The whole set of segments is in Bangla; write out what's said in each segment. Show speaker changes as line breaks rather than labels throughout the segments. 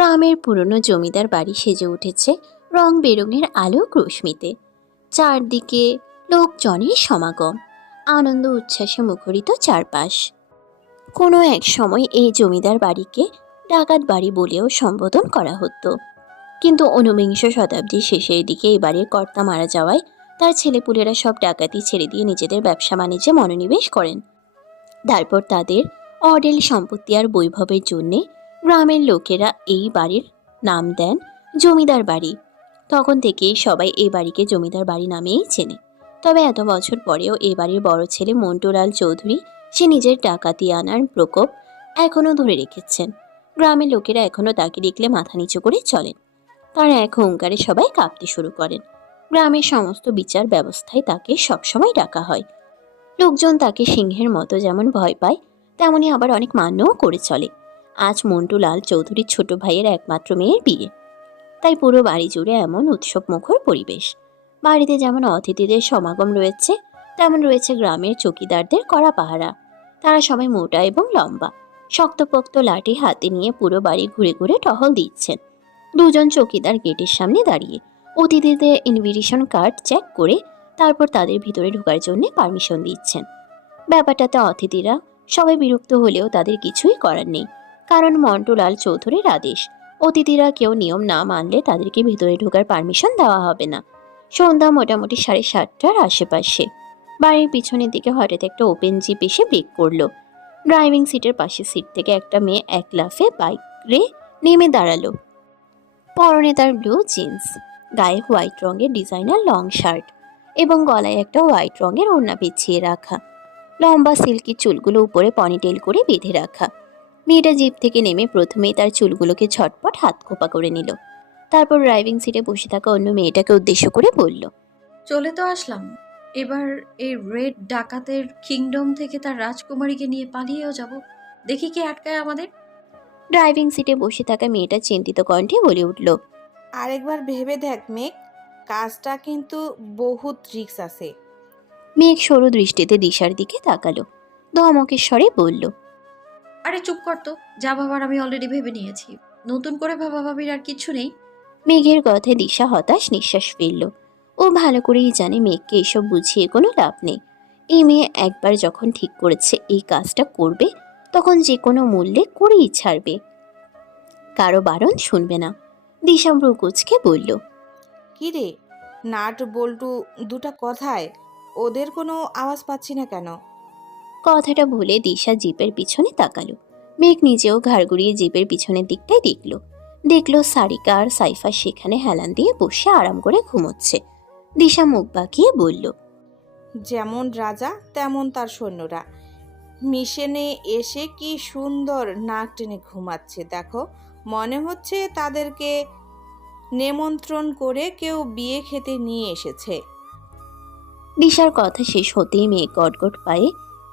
গ্রামের পুরনো জমিদার বাড়ি সেজে উঠেছে রং বেরঙের আলো রশ্মিতে। চারদিকে লোকজনের সমাগম, আনন্দ উচ্ছ্বাসে মুখরিত চারপাশ। কোনো এক সময় এই জমিদার বাড়িকে ডাকাত বাড়ি বলেও সম্বোধন করা হতো। কিন্তু ঊনবিংশ শতাব্দীর শেষের দিকে এই বাড়ির কর্তা মারা যাওয়ায় তার ছেলেপুলেরা সব ডাকাতি ছেড়ে দিয়ে নিজেদের ব্যবসা বাণিজ্যে মনোনিবেশ করেন। তারপর তাদের অডেল সম্পত্তি আর বৈভবের জন্যে গ্রামের লোকেরা এই বাড়ির নাম দেন জমিদার বাড়ি। তখন থেকেই সবাই এই বাড়িকে জমিদার বাড়ি নামেই চেনে। তবে এত বছর পরেও এই বাড়ির বড় ছেলে মন্টুলাল চৌধুরী, সে নিজের ডাকাতি আনার প্রকোপ এখনও ধরে রেখেছেন। গ্রামের লোকেরা এখনও তাকে দেখলে মাথা নিচু করে চলেন। তার এক হুঙ্কারে সবাই কাঁপতে শুরু করেন। গ্রামের সমস্ত বিচার ব্যবস্থায় তাকে সবসময় ডাকা হয়। লোকজন তাকে সিংহের মতো যেমন ভয় পায়, তেমনি আবার অনেক মান্যও করে চলে। আজ মন্টুলাল চৌধুরীর ছোট ভাইয়ের একমাত্র মেয়ের বিয়ে। তাই পুরো বাড়ি জুড়ে এমন উৎসব মুখর পরিবেশ। বাড়িতে যেমন অতিথিদের সমাগম রয়েছে, তেমন রয়েছে গ্রামের চকিদারদের কড়া পাহারা। তারা সবাই মোটা এবং লম্বা। শক্তপোক্ত লাঠি হাতে নিয়ে পুরো বাড়ি ঘুরে ঘুরে টহল দিচ্ছেন। দুজন চকিদার গেটের সামনে দাঁড়িয়ে অতিথিদের ইনভিটেশন কার্ড চেক করে তারপর তাদের ভিতরে ঢোকার জন্য পারমিশন দিচ্ছেন। ব্যাপারটাতে অতিথিরা সবাই বিরক্ত হলেও তাদের কিছুই করার নেই। কারণ মন্টুলাল চৌধুরীর আদেশ। অতিথিরা কেউ নিয়ম না মানলে তাদেরকে ভিতরে ঢোকার পারমিশন দেওয়া হবে না। সন্ধ্যা মোটামুটি সাড়ে সাতটার আশেপাশে। বাড়ির পিছনের দিকে হঠাৎ একটা ওপেন জিপ এসে ব্রেক করল। ড্রাইভিং সিটের পাশের সিট থেকে একটা মেয়ে এক লাফে বাইক রে নেমে দাঁড়াল। পরনে তার ব্লু জিন্স গায়ে হোয়াইট রঙের ডিজাইনার লং শার্ট এবং গলায় একটা হোয়াইট রঙের ওড়না পেঁচিয়ে রাখা। লম্বা সিল্কি চুলগুলো উপরে পনিটেল করে বেঁধে রাখা। মেয়েটা জিপ থেকে নেমে প্রথমেই তার চুলগুলোকে ঝটপট হাত খোপা করে নিল। তারপর ড্রাইভিং সিটে বসে থাকা অন্য মেয়েটাকে উদ্দেশ্য করে বলল
চলে তো আসলাম। এবার এই রেড ডাকাতের কিংডম থেকে তার রাজকুমারীকে নিয়ে পালিয়েও যাব। দেখি কে আটকায় আমাদের।
ড্রাইভিং সিটে বসে থাকা মেয়েটা চিন্তিত কণ্ঠে বলে উঠল
আরেকবার ভেবে দেখ মেঘ কাজটা কিন্তু বহুত রিক্স আছে।
মেঘ সরু দৃষ্টিতে দিশার দিকে তাকালো ধমকের স্বরে বলল
আরে চুপ কর তো যা ভাবার আমি অলরেডি ভেবে নিয়েছি। নতুন করে ভাবা ভাবির আর কিছু নেই।
মেঘের কথায় দিশা হতাশ নিঃশ্বাস ফেলল। ও ভালো করেই জানে মেঘকে এসব বুঝিয়ে কোনো লাভ নেই। এই মেয়ে একবার যখন ঠিক করেছে এই কাজটা করবে তখন যে কোনো মূল্যে করেই ছাড়বে। কারও বারণ শুনবে না। দিশা ব্রুকুচকে বলল
কি রে? নাট বল্টু দুটা কথায় ওদের কোনো আওয়াজ পাচ্ছি না কেন?
কথাটা ভুলে দিশা জিপের পিছনে তাকালো। মেঘ নিজেও ঘাড় ঘুরিয়ে জিপের পিছনের দিকটাই দেখল। দেখল সারিকা আর সাইফা সেখানে হেলান দিয়ে বসে আরাম করে ঘুমোচ্ছে। দিশা মুখ বাঁকিয়ে বলল
যেমন রাজা তেমন তার সৈন্যরা। মিশনে এসে কি সুন্দর নাক টেনে ঘুমাচ্ছে দেখো। মনে হচ্ছে তাদেরকে নেমন্ত্রণ করে কেউ বিয়ে খেতে নিয়ে এসেছে।
দিশার কথা শেষ হতেই মেয়ে গটগট পায়ে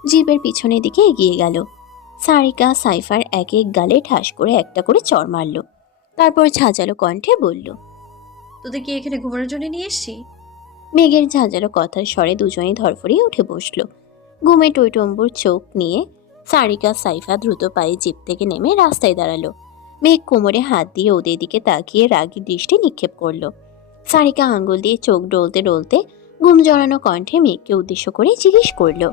জিপের পিছনের দিকে এগিয়ে গেল। সারিকা সাইফার এক এক গালে ঠাস করে একটা করে চড় মারল। তারপর ঝাঁঝালো কণ্ঠে বলল
তোদের কি এখানে ঘুমানোর জন্য নিয়ে এসছি?
মেঘের ঝাঁঝালো কথার স্বরে দুজনেই ধরফরিয়ে উঠে বসল। ঘুমে টইটম্বুর চোখ নিয়ে সারিকা সাইফা দ্রুত পায়ে জিপ থেকে নেমে রাস্তায় দাঁড়াল। মেঘ কোমরে হাত দিয়ে ওদের দিকে তাকিয়ে রাগী দৃষ্টি নিক্ষেপ করল। সারিকা আঙ্গুল দিয়ে চোখ ডলতে ডলতে ঘুম জড়ানো কণ্ঠে মেঘকে উদ্দেশ্য করে জিজ্ঞেস করল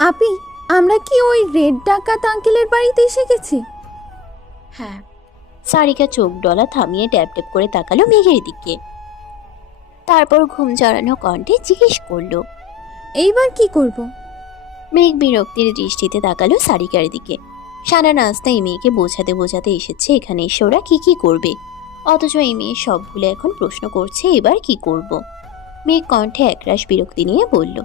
আপি আমরা কি ওই রেড ডাকাত আঙ্কেলের বাড়িতে এসে গেছি
হ্যাঁ
সারিকা চোখ ডলা থামিয়ে ট্যাপ ট্যাপ করে তাকালো মেঘের দিকে তারপর ঘুম জড়ানো কণ্ঠে জিজ্ঞেস করল
এইবার কি করব।
মেঘ বিরক্তির দৃষ্টিতে তাকালো সারিকার দিকে সারা রাস্তা এই মেয়েকে বোঝাতে বোঝাতে এসেছে এখানে এসে ওরা কি কি করবে অথচ এই মেয়ে সব ভুলে এখন প্রশ্ন করছে এবার কি করব। মেঘ কণ্ঠে একরাশ বিরক্তি নিয়ে বলল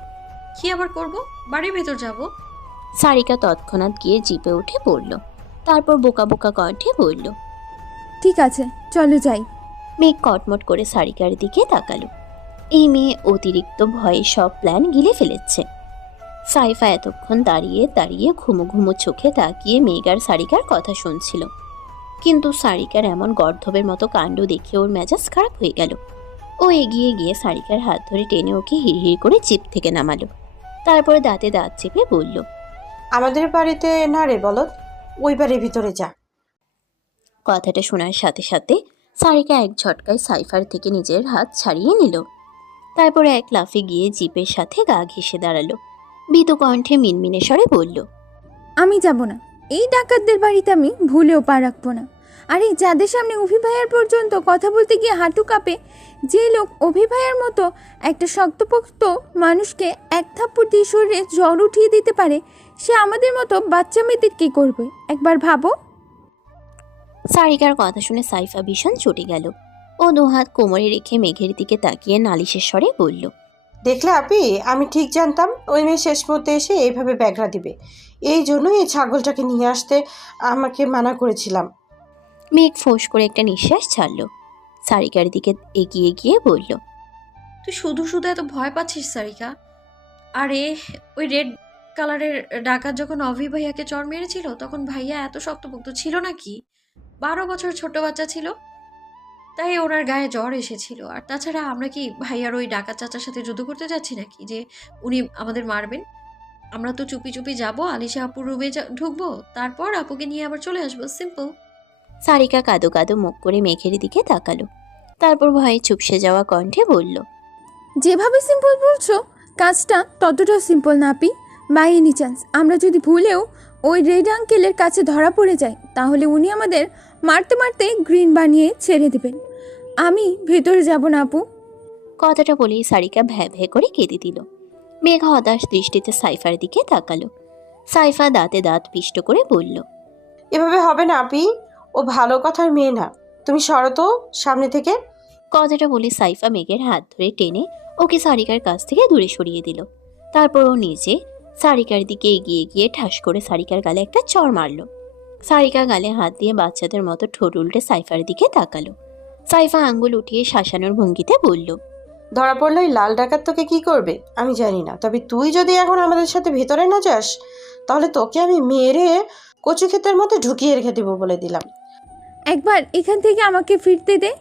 কি আবার করব? বাড়ির ভেতর যাব।
সারিকা তৎক্ষণাৎ গিয়ে জিপে উঠে পড়ল। তারপর বোকা বোকা কণ্ঠে বলল
ঠিক আছে চলো যাই।
মেঘ কটমট করে সারিকার দিকে তাকালো। এই মেয়ে অতিরিক্ত ভয়ে সব প্ল্যান গিলে ফেলেছে। সাইফা এতক্ষণ দাঁড়িয়ে দাঁড়িয়ে ঘুমো ঘুমো চোখে তাকিয়ে মেঘ আর সারিকার কথা শুনছিল। কিন্তু সারিকার এমন গর্ধবের মতো কাণ্ড দেখে ওর মেজাজ খারাপ হয়ে গেল। ও এগিয়ে গিয়ে সারিকার হাত ধরে টেনে ওকে হিড়হিড় করে চিপ থেকে নামালো। তারপরে দাঁতে দাঁত চেপে বলল
আমাদের বাড়িতে না রে বলত ওই বাড়ির ভিতরে যা।
কথাটা শোনার সাথে সাথে সারিকা এক ঝটকায় সাইফার থেকে নিজের হাত ছাড়িয়ে নিল। তারপর এক লাফে গিয়ে জিপের সাথে গা ঘেসে দাঁড়াল। বিতু কণ্ঠে মিনমিনে স্বরে বলল
আমি যাব না। এই ডাকাতদের বাড়িতে আমি ভুলেও পা রাখব না। আর এই যাদের সামনে অভি ভাইয়ার পর্যন্ত কথা বলতে গিয়ে হাঁটু কাঁপে যে লোক অভি ভাইয়ার মতো একটা শক্তপোক্ত মানুষকে এক থাপ্পড় দিয়ে শরীরে জ্বর উঠিয়ে দিতে পারে সে আমাদের মতো বাচ্চা মেয়েদের কী করবে? একবার ভাবো।
সারিকার কথা শুনে সাইফা ভীষণ চটে গেল। ও দুহাত কোমরে রেখে মেঘের দিকে তাকিয়ে নালিশের স্বরে বলল
দেখলে আপি আমি ঠিক জানতাম ওই মেয়ে শেষ মুহূর্তে এসে এইভাবে ব্যাগরা দিবে। এই জন্যই এই ছাগলটাকে নিয়ে আসতে আমাকে মানা করেছিলাম।
মেঘ ফোঁস করে একটা নিঃশ্বাস ছাড়ল। সারিকার দিকে এগিয়ে গিয়ে বলল,
তুই শুধু শুধু এত ভয় পাচ্ছিস, সারিকা? আরে, ওই রেড কালারের ডাকাত যখন অভি ভাইয়াকে চর মেরেছিল, তখন ভাইয়া এত শক্তপোক্ত ছিল নাকি? বারো বছর ছোট বাচ্চা ছিল, তাই ওনার গায়ে জ্বর এসেছিল। আর তাছাড়া আমরা কি ভাইয়ার ওই ডাকাত চাচার সাথে যুদ্ধ করতে যাচ্ছি নাকি? যে উনি আমাদের মারবেন। আমরা তো চুপি চুপি যাব, আলিশা আপুর রুমে ঢুকবো, তারপর আপুকে নিয়ে আবার চলে আসব। সিম্পল।
সারিকা কাদো কাদো মুখ করে মেঘের দিকে তাকালো। তারপর ভয়ে চুপসে যাওয়া কণ্ঠে বলল
যেভাবে সিম্পল বলছো কাজটা ততটাও সিম্পল না পি বাই এনি চান্স আমরা যদি ভুলেও ওই রেড আঙ্কেলের কাছে ধরা পড়ে যাই তাহলে উনি আমাদের মারতে মারতে গ্রিন বানিয়ে ছেড়ে দেবেন। আমি ভেতরে যাব না আপু।
কথাটা বলেই সারিকা ভ্যা ভ্যা করে কেঁদে দিল। মেঘ হতাশ দৃষ্টিতে সাইফার দিকে তাকালো। সাইফা দাঁতে দাঁত পিষ্ট করে বলল
এভাবে হবে না আপি। ও ভালো কথার মেয়ে না। তুমি সরো তো সামনে থেকে?
কথাটা বলে সাইফা মেঘের হাত ধরে টেনে ওকে সারিকার কাছ থেকে দূরে সরিয়ে দিল। তারপর ও নিজে সারিকার দিকে এগিয়ে গিয়ে ঠাস করে সারিকার গালে একটা চড় মারল। সারিকা গালে হাত দিয়ে বাচ্চাদের মতো ঠোঁট উল্টে সাইফার দিকে তাকালো। সাইফা আঙ্গুল উঠিয়ে শাসানোর ভঙ্গিতে বলল
ধরা পড়ল ওই লাল ডাকাত তোকে কি করবে? আমি জানি না। তবে তুই যদি এখন আমাদের সাথে ভেতরে না যাস তাহলে তোকে আমি মেরে কচু ক্ষেতের মধ্যে ঢুকিয়ে রেখে দেবো বলে দিলাম।
একবার এখান থেকে আমাকে ফিরতে দে।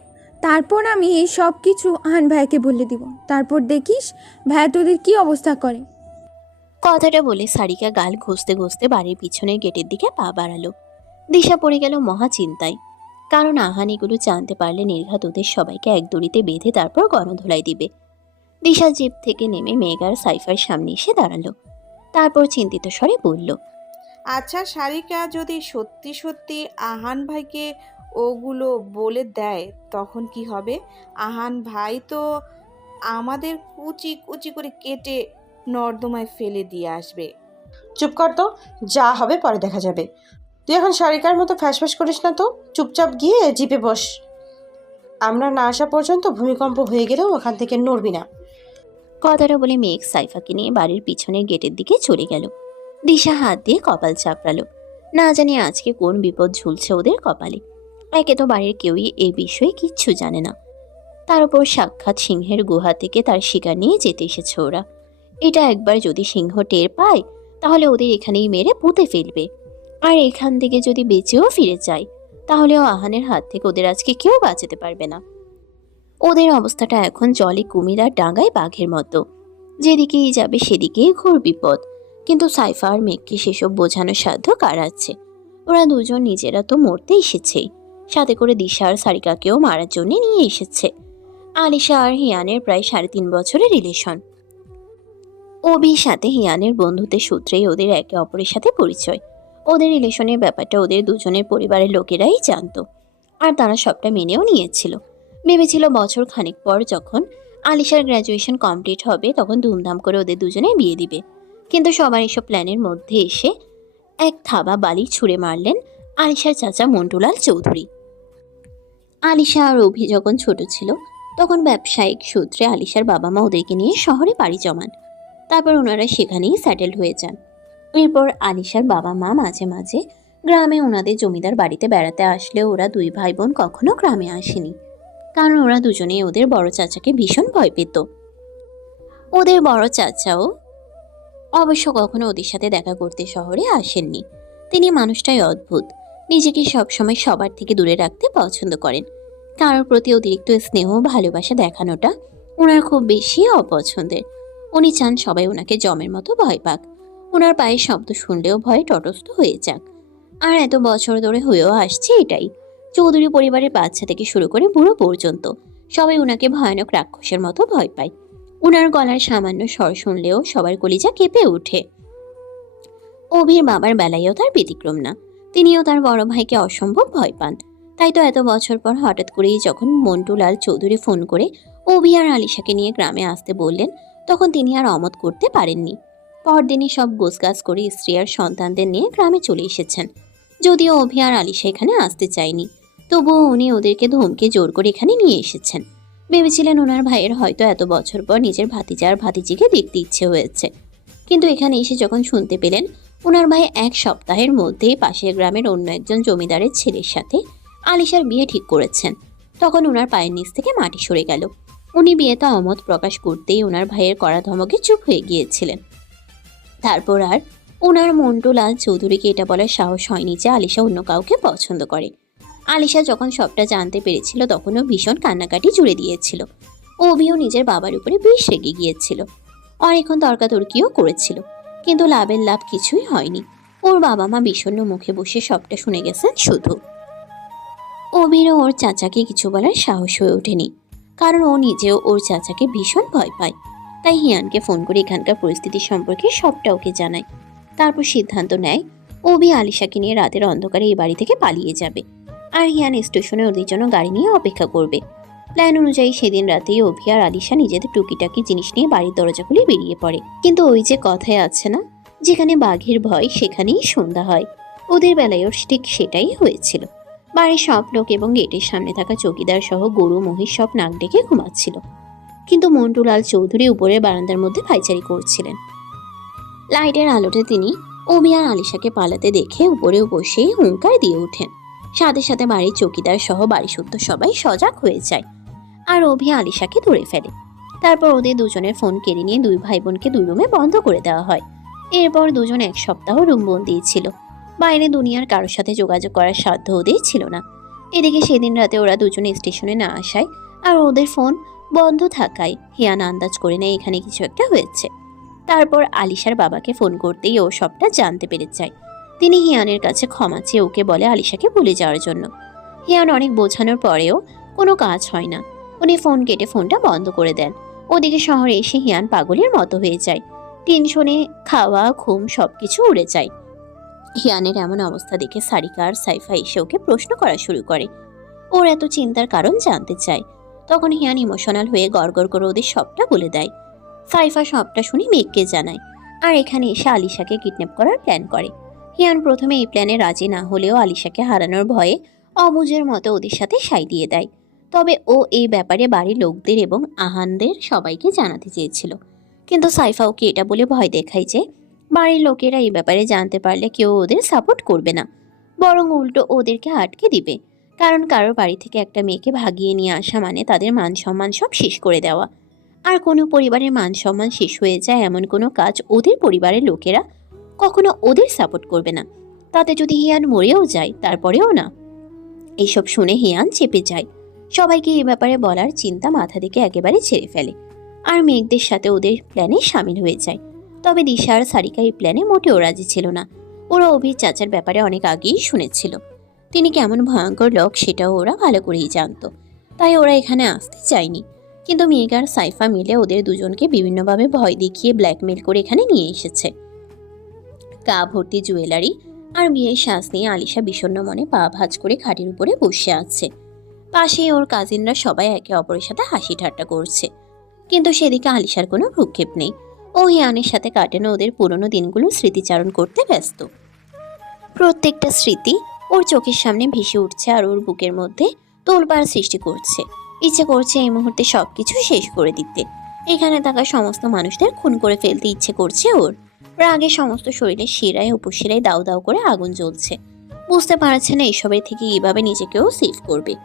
তারপর আমি এই সব কিছু আহান ভাইকে বলে দিব। তারপর দেখিস ভাইয়া তোদের কী অবস্থা করে।
কথাটা বলে সারিকা গাল ঘষতে ঘষতে বাড়ির পিছনের গেটের দিকে পা বাড়ালো। দিশা পড়ে গেল মহা চিন্তায়। কারণ আহান এগুলো জানতে পারলে নির্ঘাত ওদের সবাইকে এক দড়িতে বেঁধে তারপর গণধোলাই দিবে। দিশা জিপ থেকে নেমে মেঘার সাইফার সামনে এসে দাঁড়াল। তারপর চিন্তিত স্বরে বলল
আচ্ছা সারিকা যদি সত্যি সত্যি আহান ভাইকে ওগুলো বলে দেয় তখন কি হবে? আহান ভাই তো আমাদের কুচি কুচি করে কেটে নর্দমায় ফেলে দিয়ে আসবে।
চুপ কর তো যা হবে পরে দেখা যাবে। তুই এখন শারিকার মতো ফ্যাসফ্যাস করিস না তো? চুপচাপ গিয়ে জিপে বস। আমরা না আসা পর্যন্ত ভূমিকম্প হয়ে গেলেও ওখান থেকে নড়বি না।
কথাটা বলে মেঘ সাইফাকে নিয়ে বাড়ির পিছনের গেটের দিকে চলে গেল। দিশা হাত দিয়ে কপাল চাপড়ালো। না জানি আজকে কোন বিপদ ঝুলছে ওদের কপালে। একে তো বাড়ির কেউই এ বিষয়ে কিচ্ছু জানে না। তার উপর সাক্ষাৎ সিংহের গুহা থেকে তার শিকার নিয়ে যেতে এসেছে ওরা। এটা একবার যদি সিংহ টের পায়, তাহলে ওদের এখানেই মেরে পুঁতে ফেলবে। আর এখান থেকে যদি বেঁচেও ফিরে যায়, তাহলেও আহানের হাত থেকে ওদের আজকে কেউ বাঁচাতে পারবে না। ওদের অবস্থাটা এখন জলে কুমির আর ডাঙায় বাঘের মতো। যেদিকেই যাবে সেদিকেই ঘোর বিপদ। কিন্তু সাইফা আর মেঘকে সেসব বোঝানোর সাধ্য কার আছে? ওরা দুজন নিজেরা তো মরতে এসেছেই। সাথে করে দিশা আর সারিকাকেও মারার জন্য নিয়ে এসেছে। আলিশা আর হিয়ানের প্রায় সাড়ে তিন বছরের রিলেশন অবির সাথে হিয়ানের বন্ধুত্বের সূত্রেই ওদের একে অপরের সাথে পরিচয়। ওদের রিলেশনের ব্যাপারটা ওদের দুজনের পরিবারের লোকেরাই জানতো। আর তারা সবটা মেনেও নিয়েছিল। ভেবেছিল বছর খানেক পর যখন আলিশার গ্র্যাজুয়েশন কমপ্লিট হবে, তখন ধুমধাম করে ওদের দুজনে বিয়ে দিবে। কিন্তু সবার এসব প্ল্যানের মধ্যে এসে এক থাবা বালি ছুঁড়ে মারলেন আলিশার চাচা মন্টুলাল চৌধুরী। আলিশা আর অভি যখন ছোট ছিল, তখন ব্যবসায়িক সূত্রে আলিশার বাবা মা ওদেরকে নিয়ে শহরে বাড়ি জমান। তারপর ওনারা সেখানেই সেটেল হয়ে যান। এরপর আলিশার বাবা মা মাঝে মাঝে গ্রামে ওনাদের জমিদার বাড়িতে বেড়াতে আসলেও ওরা দুই ভাই বোন কখনো গ্রামে আসেনি। কারণ ওরা দুজনেই ওদের বড় চাচাকে ভীষণ ভয় পেত। ওদের বড় চাচাও অবশ্য কখনো ওদের সাথে দেখা করতে শহরে আসেননি। তিনি মানুষটাই অদ্ভুত। নিজেকে সবসময় সবার থেকে দূরে রাখতে পছন্দ করেন। কারোর প্রতি অতিরিক্ত স্নেহ ভালোবাসা দেখানোটা ওনার খুব বেশি অপছন্দের। উনি চান সবাই ওনাকে জমের মতো ভয় পাক। ওনার পায়ের শব্দ শুনলেও ভয়ে তটস্থ হয়ে যাক। আর এত বছর ধরে হয়েও আসছে এটাই। চৌধুরী পরিবারের বাচ্চা থেকে শুরু করে বুড়ো পর্যন্ত সবাই ওনাকে ভয়ানক রাক্ষসের মতো ভয় পায়। ওনার গলার সামান্য স্বর শুনলেও সবার কলিজা কেঁপে ওঠে। অভির বাবার বেলায়ও তার ব্যতিক্রম না। তিনিও তার বড় ভাইকে অসম্ভব ভয় পান। তাই তো এত বছর পর হঠাৎ করেই যখন মন্টুলাল চৌধুরী ফোন করে অভি আর আলিশাকে নিয়ে গ্রামে আসতে বললেন, তখন তিনি আর অমত করতে পারেননি। পরদিনই সব গোছগাছ করে স্ত্রী আর সন্তানদের নিয়ে গ্রামে চলে এসেছেন। যদিও অভি আর আলিশা এখানে আসতে চায়নি, তবুও উনি ওদেরকে ধমকে জোর করে এখানে নিয়ে এসেছেন। ভেবেছিলেন ওনার ভাইয়ের হয়তো এত বছর পর নিজের ভাতিজা আর ভাতিজিকে দেখতে ইচ্ছে হয়েছে। কিন্তু এখানে এসে যখন শুনতে পেলেন ওনার ভাই এক সপ্তাহের মধ্যেই পাশের গ্রামের অন্য একজন জমিদারের ছেলের সাথে আলিশার বিয়ে ঠিক করেছেন। তখন ওনার পায়ের নিচ থেকে মাটি সরে গেল। উনি বিয়েতে অমত প্রকাশ করতেই ওনার ভাইয়ের কড়া ধমকে চুপ হয়ে গিয়েছিলেন। তারপর আর ওনার মন্টুলাল চৌধুরীকে এটা বলার সাহস হয়নি যে আলিশা অন্য কাউকে পছন্দ করে। আলিশা যখন সবটা জানতে পেরেছিল, তখনও ভীষণ কান্নাকাটি জুড়ে দিয়েছিল। অভিও নিজের বাবার উপরে বেশ রেগে গিয়েছিল। অনেকক্ষণ তর্কাতর্কিও করেছিল। কিন্তু লাভের লাভ কিছুই হয়নি। ওর বাবা মা বিষণ্ণ মুখে বসে সবটা শুনে গেছেন শুধু। অভিরও ওর চাচাকে কিছু বলার সাহস হয়ে ওঠেনি, কারণ ও নিজেও ওর চাচাকে ভীষণ ভয় পায়। তাই হিয়ানকে ফোন করে এখানকার পরিস্থিতি সম্পর্কে সবটা ওকে জানায়। তারপর সিদ্ধান্ত নেয় অভি আলিশাকে নিয়ে রাতের অন্ধকারে এই বাড়ি থেকে পালিয়ে যাবে। আর হিয়ান স্টেশনে ওদের জন্য গাড়ি নিয়ে অপেক্ষা করবে। প্ল্যান অনুযায়ী সেদিন রাতেই অভি আর আলিশা নিজেদের টুকিটাকি জিনিস নিয়ে বাড়ির দরজা খুলে বেরিয়ে পড়ে। কিন্তু ওই যে কথায় আছে না, যেখানে বাঘের ভয় সেখানেই সন্ধ্যা হয়। ওদের বেলায়ও ঠিক সেটাই হয়েছিল। বাড়ির সব লোক এবং গেটের সামনে থাকা চৌকিদার সহ গরু, মহিষ সব নাক ডেকে ঘুমাচ্ছিল। কিন্তু মন্টুলাল চৌধুরী উপরের বারান্দার মধ্যে পাইচারি করছিলেন। লাইটের আলোতে তিনি আর আলিশাকে পালাতে দেখে উপরেও বসেই হুঙ্কার দিয়ে ওঠেন। সাথে সাথে বাড়ির চৌকিদার সহ বাড়ি শুদ্ধ সবাই সজাগ হয়ে যায়। আর অভি আলিশাকে ধরে ফেলে। তারপর ওদের দুজনের ফোন কেড়ে নিয়ে দুই ভাই বোনকে দুই রুমে বন্ধ করে দেওয়া হয়। এরপর দুজন এক সপ্তাহ রুম বন্দি ছিল। বাইরে দুনিয়ার কারোর সাথে যোগাযোগ করার সাধ্য ওদের ছিল না। এদিকে সেদিন রাতে ওরা দুজনে স্টেশনে না আসায় আর ওদের ফোন বন্ধ থাকায় হিয়ান আন্দাজ করে নেয় এখানে কিছু একটা হয়েছে। তারপর আলিশার বাবাকে ফোন করতেই ও সবটা জানতে পেরে যায়। তিনি হিয়ানের কাছে ক্ষমা চেয়ে ওকে বলে আলিশাকে ভুলে যাওয়ার জন্য। হিয়ান অনেক বোঝানোর পরেও কোনো কাজ হয় না। উনি ফোন কেটে ফোনটা বন্ধ করে দেন। ওদিকে শহরে এসে হিয়ান পাগলের মতো হয়ে যায়। টেনশনে খাওয়া, ঘুম সবকিছু উড়ে যায়। হিয়ানের এমন অবস্থা দেখে সারিকা আর সাইফা এসে ওকে প্রশ্ন করা শুরু করে। ওর এত চিন্তার কারণ জানতে চায়। তখন হিয়ান ইমোশনাল হয়ে গড়গড় করে ওদের সবটা বলে দেয়। সাইফা সবটা শুনে মেঘকে জানায়, আর এখানে এসে আলিশাকে কিডন্যাপ করার প্ল্যান করে। হিয়ান প্রথমে এই প্ল্যানে রাজি না হলেও আলিশাকে হারানোর ভয়ে অবুজের মতো ওদের সাথে সাই দিয়ে দেয়। তবে ও এই ব্যাপারে বাড়ির লোকদের এবং আহানদের সবাইকে জানাতে চেয়েছিল। কিন্তু সাইফা ওকে এটা বলে ভয় দেখায় যে, বাড়ির লোকেরা এই ব্যাপারে জানতে পারলে কেউ ওদের সাপোর্ট করবে না। বরং উল্টো ওদেরকে আটকে দিবে। কারণ কারোর বাড়ি থেকে একটা মেয়েকে ভাগিয়ে নিয়ে আসা মানে তাদের মান সম্মান সব শেষ করে দেওয়া। আর কোনো পরিবারের মান সম্মান শেষ হয়ে যায় এমন কোনো কাজ ওদের পরিবারের লোকেরা কখনো ওদের সাপোর্ট করবে না। তাতে যদি হিয়ান মরেও যায়, তারপরেও না। এইসব শুনে হিয়ান চেপে যায়। সবাইকে এ ব্যাপারে বলার চিন্তা মাথা থেকে একেবারে ছেড়ে ফেলে। আর মেঘদের সাথে ওদের প্ল্যানে সামিল হয়ে যায়। তবে দিশা আর সারিকা এই প্ল্যানে মোটেও রাজি ছিল না। ওরা অভির চাচার ব্যাপারে অনেক আগেই শুনেছিল। তিনি কেমন ভয়ঙ্কর লোক সেটাও ওরা ভালো করেই জানত। তাই ওরা এখানে আসতে চায়নি। কিন্তু মেঘ আর সাইফা মিলে ওদের দুজনকে বিভিন্নভাবে ভয় দেখিয়ে ব্ল্যাকমেল করে এখানে নিয়ে এসেছে। গা ভর্তি জুয়েলারি আর বিয়ের শ্বাস নিয়ে আলিশা বিষণ্ণ মনে পা ভাঁজ করে খাটের উপরে বসে আছে। পাশে ওর কাজিনরা সবাই একে অপরের সাথে হাসি ঠাট্টা করছে। কিন্তু সেদিকে আলিশার কোনো ভ্রুক্ষেপ নেই। ও হিয়ানের সাথে কাটানো ওদের পুরনো দিনগুলো স্মৃতিচারণ করতে ব্যস্ত। প্রত্যেকটা স্মৃতি ওর চোখের সামনে ভেসে উঠছে আর ওর বুকের মধ্যে তোলপাড় সৃষ্টি করছে। ইচ্ছে করছে এই মুহূর্তে সব কিছু শেষ করে দিতে। এখানে থাকা সমস্ত মানুষদের খুন করে ফেলতে ইচ্ছে করছে ওর। রাগে সমস্ত শরীরের শিরায়, উপশিরায় দাউ দাউ করে আগুন জ্বলছে। বুঝতে পারছে না এসবের থেকে এইভাবে নিজেকেও সেভ করবে।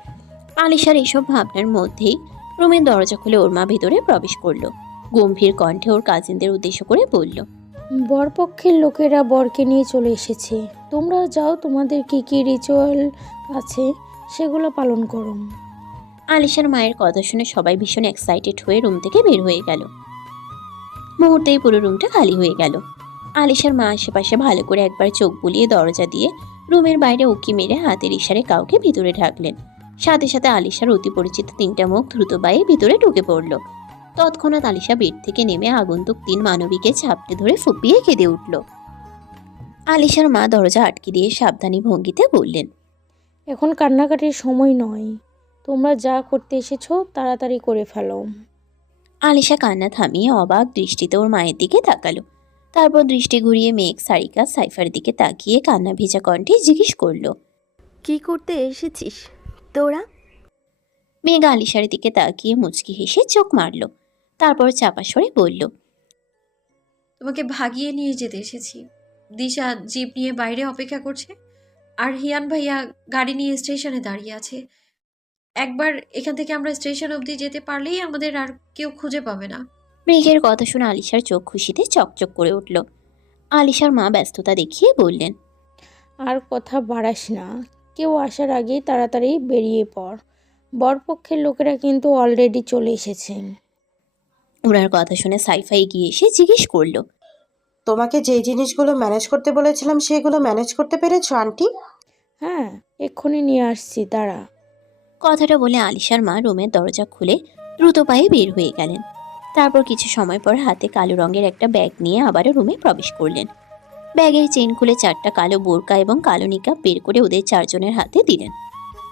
আলিশার এসব ভাবনার মধ্যেই রুমের দরজা খুলে ওর মা ভেতরে প্রবেশ করল। গম্ভীর কণ্ঠে ওর কাজিনদের উদ্দেশ্য করে বলল
বরপক্ষের লোকেরা বরকে নিয়ে চলে এসেছে। তোমরা যাও তোমাদের কি কি রিচুয়াল আছে সেগুলো পালন করো।
আলিশার মায়ের কথা শুনে সবাই ভীষণ এক্সাইটেড হয়ে রুম থেকে বের হয়ে গেল। মুহূর্তেই পুরো রুমটা খালি হয়ে গেল। আলিশার মা আশেপাশে ভালো করে একবার চোখ বুলিয়ে দরজা দিয়ে রুমের বাইরে উকি মেরে হাতের ইশারে কাউকে ভিতরে ঢাকলেন। সাথে সাথে আলিশার অতি পরিচিত তিনটা মুখ দ্রুত বায়ে ভিতরে ঢুকে পড়ল। তৎক্ষণাৎ আলিশা বেড থেকে নেমে আগন্তুক তিন মানবীকে ঝাপটে ধরে ফুপিয়ে কেঁদে উঠল। আলিশার মা দরজা আটকে দিয়ে সাবধানী ভঙ্গিতে বললেন
এখন কান্নাকাটির সময় নয়। তোমরা যা করতে এসেছ তাড়াতাড়ি করে ফেলো।
আলিশা কান্না থামিয়ে অবাক দৃষ্টিতে ওর মায়ের দিকে তাকালো। তারপর দৃষ্টি ঘুরিয়ে মেঘ সারিকা সাইফার দিকে তাকিয়ে কান্না ভেজা কণ্ঠে জিজ্ঞেস করল
কি করতে এসেছিস? তোরা
মেঘ আলিশার দিকে তাকিয়ে মুচকি হেসে চোখ মারল। তারপর চাপা সরে বলল
তোমাকে ভাগিয়ে নিয়ে যেতে এসেছি। দিশা জিপ নিয়ে বাইরে অপেক্ষা করছে। আর হিয়ান ভাইয়া গাড়ি নিয়ে স্টেশনে দাঁড়িয়ে আছে। একবার এখান থেকে আমরা স্টেশন অবধি যেতে পারলেই আমাদের আর কেউ খুঁজে পাবে না।
মেঘের কথা শুনে আলিশার চোখ খুশিতে চকচক করে উঠল। আলিশার মা ব্যস্ততা দেখিয়ে বললেন
আর কথা বাড়াস না কেউ আসার আগেই তাড়াতাড়ি বেরিয়ে পড়। বরপক্ষের লোকেরা কিন্তু অলরেডি চলে এসেছেন।
ওনার কথা শুনে সাইফা এগিয়ে এসে জিজ্ঞেস করল
তোমাকে যে জিনিসগুলো ম্যানেজ করতে বলেছিলাম সেগুলো ম্যানেজ করতে পেরেছ আন্টি?
হ্যাঁ এক্ষুনি নিয়ে আসছি তারা
কথাটা বলে আলিশার মা রুমের দরজা খুলে দ্রুত পায়ে বের হয়ে গেলেন। তারপর কিছু সময় পর হাতে কালো রঙের একটা ব্যাগ নিয়ে আবারও রুমে প্রবেশ করলেন। ব্যাগের চেন খুলে চারটা কালো বোরকা এবং কালো নিকাপ বের করে ওদের চারজনের হাতে দিলেন।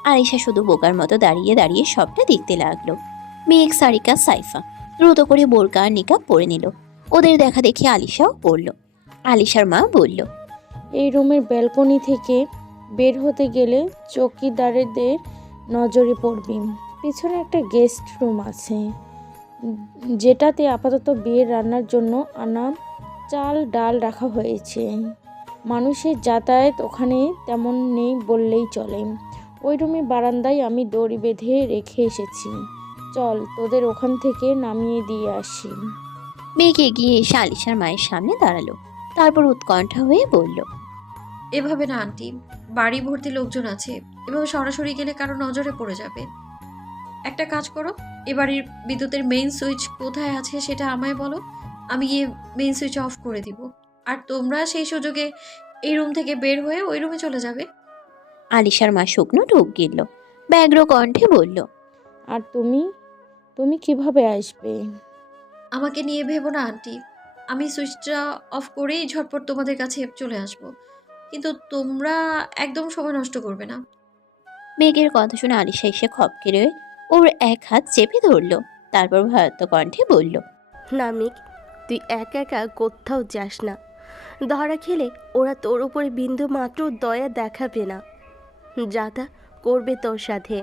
আলিশা শুধু বোকার মতো দাঁড়িয়ে দাঁড়িয়ে সবটা দেখতে লাগল। মেঘ, সারিকা, সাইফা দ্রুত করে বোরকা আর নিকাপ পরে নিল। ওদের দেখা দেখে আলিশাও পড়ল। আলিশার মা বলল,
এই রুমের ব্যালকনি থেকে বের হতে গেলে চৌকিদারদের নজরে পড়বি। পিছনে একটা গেস্ট রুম আছে। যেটাতে আপাতত বিয়ের রান্নার জন্য আনা চাল ডাল রাখা হয়েছে। মানুষের যাতায়াত ওখানে তেমন নেই বললেই চলে। ওই রুমে বারান্দায় আমি দড়ি বেঁধে রেখে এসেছি। চল তোদের ওখান থেকে নামিয়ে দিয়ে আসি।
মেঘ গিয়ে এসে আলিশার মায়ের সামনে দাঁড়াল। তারপর উৎকণ্ঠা হয়ে বলল
এভাবে না আন্টি। বাড়ি ভর্তি লোকজন আছে। এভাবে সরাসরি গেলে কারও নজরে পড়ে যাবে। একটা কাজ করো এ বাড়ির বিদ্যুতের মেইন সুইচ কোথায় আছে সেটা আমায় বলো। আমি গিয়ে মেন সুইচ অফ করে দিব। আর তোমরা সেই সুযোগে এই রুম থেকে বের হয়ে ওই রুমে চলে যাবে।
আলিশার মা শুকনো ঢোক গিলল ব্যগ্র কণ্ঠে বলল
আর তুমি? তুমি কীভাবে আসবে?
আমাকে নিয়ে ভেবো না আন্টি। আমি সুইচটা অফ করেই ঝটপট তোমাদের কাছে চলে আসব। কিন্তু তোমরা একদম সময় নষ্ট করবে না।
মেঘের কথা শুনে আলিশা এসে খপকে রয়ে ওর এক হাত চেপে ধরলো তারপর ভয়াত্ম কণ্ঠে বলল
নামিক তুই একা একা কোথাও যাস না। ধরা খেলে ওরা তোর উপরে বিন্দু মাত্র দয়া দেখাবে না। যাতা করবে তোর সাথে।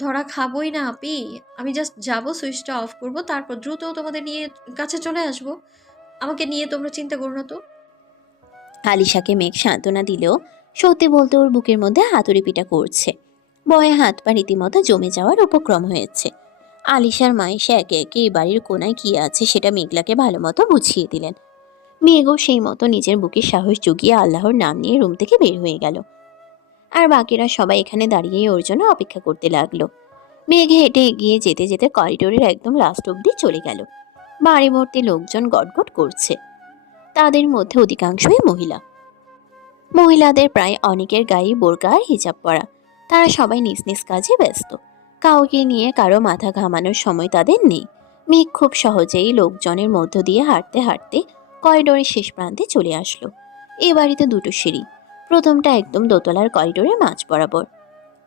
ধরা খাবোই না আপি। আমি জাস্ট যাব সুইচটা অফ করব তারপর দ্রুত তোমাদের নিয়ে কাছে চলে আসব। আমাকে নিয়ে তোমরা চিন্তা করো না তো।
আলিশাকে মেঘ সান্ত্বনা দিলেও সত্যি বলতে ওর বুকের মধ্যে হাতুড়ি পিটা করছে। বয়ে হাত পা রীতিমতো জমে যাওয়ার উপক্রম হয়েছে। আলিশার মা এসে একে একে এই বাড়ির কোনায় কি আছে সেটা মেঘলাকে ভালো মতো বুঝিয়ে দিলেন। মেঘও সেই মতো নিজের বুকে সাহস জুগিয়ে আল্লাহর নাম নিয়ে রুম থেকে বের হয়ে গেল। আর বাকিরা সবাই এখানে দাঁড়িয়ে ওর জন্য অপেক্ষা করতে লাগল। মেঘ হেঁটে এগিয়ে যেতে যেতে করিডোরের একদম লাস্ট অব্দি চলে গেল। বাড়ি ভর্তি লোকজন গটগট করছে। তাদের মধ্যে অধিকাংশই মহিলা। মহিলাদের প্রায় অনেকের গায়ে বোরকা আর হিজাব পরা। তারা সবাই নিজ নিজ কাজে ব্যস্ত। কাউকে নিয়ে কারও মাথা ঘামানোর সময় তাদের নেই। মেঘ খুব সহজেই লোকজনের মধ্য দিয়ে হাঁটতে হাঁটতে করিডোরের শেষ প্রান্তে চলে আসলো। এ বাড়িতে দুটো সিঁড়ি, প্রথমটা একদম দোতলার করিডোরের মাঝ বরাবর,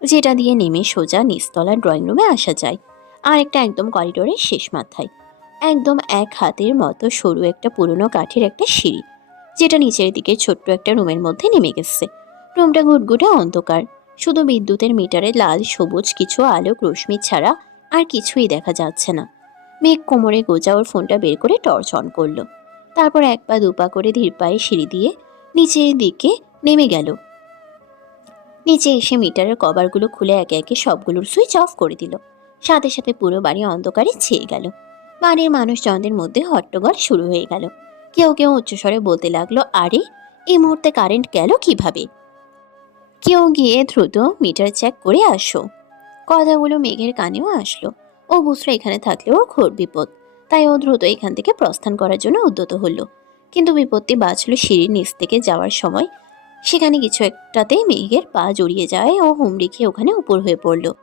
যেটা দিয়ে নেমে সোজা নিচতলার ড্রয়িং রুমে আসা যায়, আর একটা একদম করিডোরের শেষ মাথায়। একদম এক হাতের মতো সরু একটা পুরনো কাঠের একটা সিঁড়ি, যেটা নিচের দিকে ছোট্ট একটা রুমের মধ্যে নেমে গেছে। রুমটা ঘুটঘুটে অন্ধকার। শুধু বিদ্যুতের মিটারে লাল, সবুজ, কিছু আলোক, রশ্মি ছাড়া আর কিছুই দেখা যাচ্ছে না। মেঘ কোমরে গোজা ওর ফোনটা বের করে টর্চ অন করল। তারপর এক পা দুপা করে ধীর পায়ে সিঁড়ি দিয়ে নিচের দিকে নেমে গেল। নিচে এসে মিটারের কভারগুলো খুলে একে একে সবগুলোর সুইচ অফ করে দিল। সাথে সাথে পুরো বাড়ি অন্ধকারে ছেয়ে গেল। বাড়ির মানুষজনদের মধ্যে হট্টগোল শুরু হয়ে গেল। কেউ কেউ উচ্চস্বরে বলতে লাগল, আরে, এই মুহূর্তে কারেন্ট গেল কীভাবে? কেউ গিয়ে দ্রুত মিটার চেক করে আসো। কথাগুলো মেঘের কানেও আসলো। ও বুসরা এখানে থাকলে ওর ঘোর বিপদ। তাই ও দ্রুত এখান থেকে প্রস্থান করার জন্য উদ্যত হলো। কিন্তু বিপত্তি বাঁচলো সিঁড়ির নিচ থেকে যাওয়ার সময়। সেখানে কিছু একটাতেই মেঘের পা জড়িয়ে যায় ও হুমড়ি খেয়ে ওখানে উপর হয়ে পড়ল।